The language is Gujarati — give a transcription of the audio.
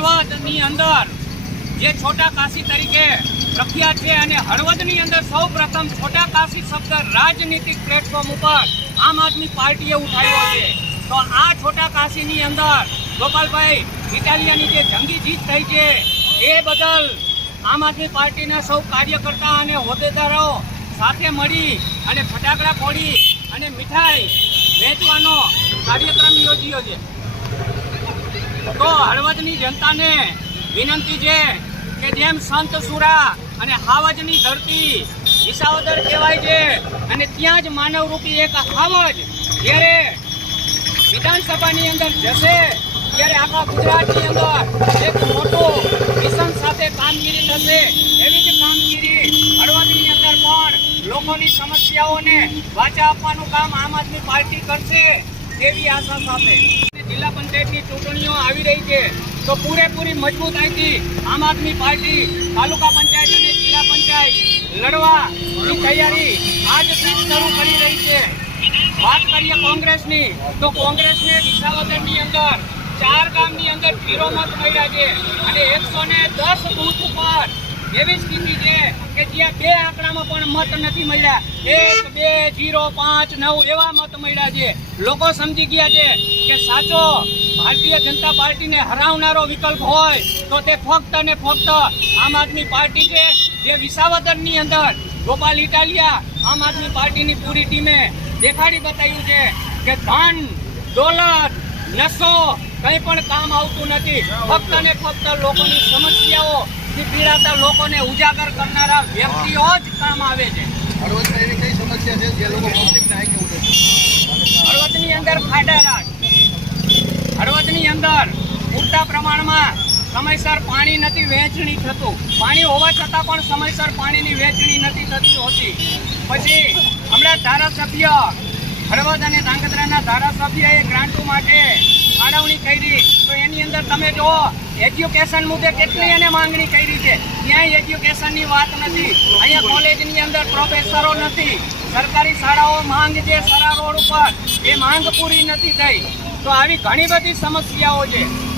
ની અંદર, જે છોટા કાશી તરીકે પ્રખ્યાત છે અને હળવદની અંદર સૌ પ્રથમ છોટા કાશી શબ્દ રાજનીતિક પ્લેટફોર્મ ઉપર આમ આદમી પાર્ટીએ ઉઠાવ્યો છે. તો આ છોટા કાશીની અંદર ગોપાલભાઈ ઇટાલિયાની જે જંગી જીત થઈ છે, એ બદલ આમ આદમી પાર્ટીના સૌ કાર્યકર્તા અને હોદ્દેદારો સાથે મળી અને ફટાકડા ફોડી અને મીઠાઈ વેચવાનો કાર્યક્રમ યોજ્યો છે. તો હળવદની જનતાને વિનંતી છે કે જેમ સંત સુરા અને હાવજની ધરતી વિસાવદર કહેવાય છે અને ત્યાં જ માનવરૂપી એક હાવજ જ્યારે વિધાનસભાની અંદર જશે, ત્યારે આખા ગુજરાતની અંદર એક મોટું મિશન સાથે કામગીરી થશે. એવી જ કામગીરી હળવદની અંદર પણ લોકોની સમસ્યાઓને વાચા આપવાનું કામ આમ આદમી પાર્ટી કરશે તેવી આશા સાથે. જિલ્લા પંચાયતની ચૂંટણીઓ આવી રહી છે. તો પૂરેપૂરી મજબૂતાઈથી આમ આદમી પાર્ટી, તાલુકા પંચાયત અને જિલ્લા પંચાયત લડવાની તૈયારી આજથી શરૂ કરી રહી છે. વાત કરીએ કોંગ્રેસની, તો કોંગ્રેસને વિસાવદરની અંદર ચાર ગામની અંદર ઝીરો મત મળ્યા છે. અને એકસો દસ બૂથ એવી સ્થિતિ છે કે જ્યાં બે આંકડામાં પણ મત નથી મળ્યા. એક, બે, જીરો, પાંચ, નવ એવા મત મળ્યા છે. લોકો સમજી ગયા છે કે સાચો ભારતીય જનતા પાર્ટીને હરાવનારો વિકલ્પ હોય તો તે ફક્ત અને ફક્ત આમ આદમી પાર્ટી છે. જે વિસાવદરની અંદર ગોપાલ ઇટાલિયા આમ આદમી પાર્ટીની પૂરી ટીમે દેખાડી બતાવ્યું છે કે ધન, દોલત, નશો કંઈ પણ કામ આવતું નથી. ફક્ત ને ફક્ત લોકોની સમસ્યાઓ થી પીડાતા લોકોને ઉજાગર કરનારા વ્યક્તિઓ જ કામ આવે છે. હળવદમાં એવી કઈ સમસ્યા છે જે લોકો પબ્લિકને આંખે ઉડે છે? હળવદની અંદર ખાડારાટ હળવદની અંદર પૂરતા પ્રમાણમાં સમયસર પાણી નથી વહેંચણી થતું. પાણી હોવા છતાં પણ સમયસર પાણીની વહેંચણી નથી થતી હોતી. પછી હમણાં ધારાસભ્ય હળવદ અને ધાંગધ્રાના ધારાસભ્યએ ગ્રાન્ટો માટે ફાળવણી કરી. તો એની અંદર તમે જુઓ એજ્યુકેશન મુદ્દે કેટલી એને માંગણી કરી છે. ક્યાંય એજ્યુકેશનની વાત નથી. અહીંયા કોલેજની અંદર પ્રોફેસરો નથી. સરકારી શાળાઓ માંગ છે સરા રોડ ઉપર. એ માંગ પૂરી નથી થઈ. તો આવી ઘણી બધી સમસ્યાઓ છે.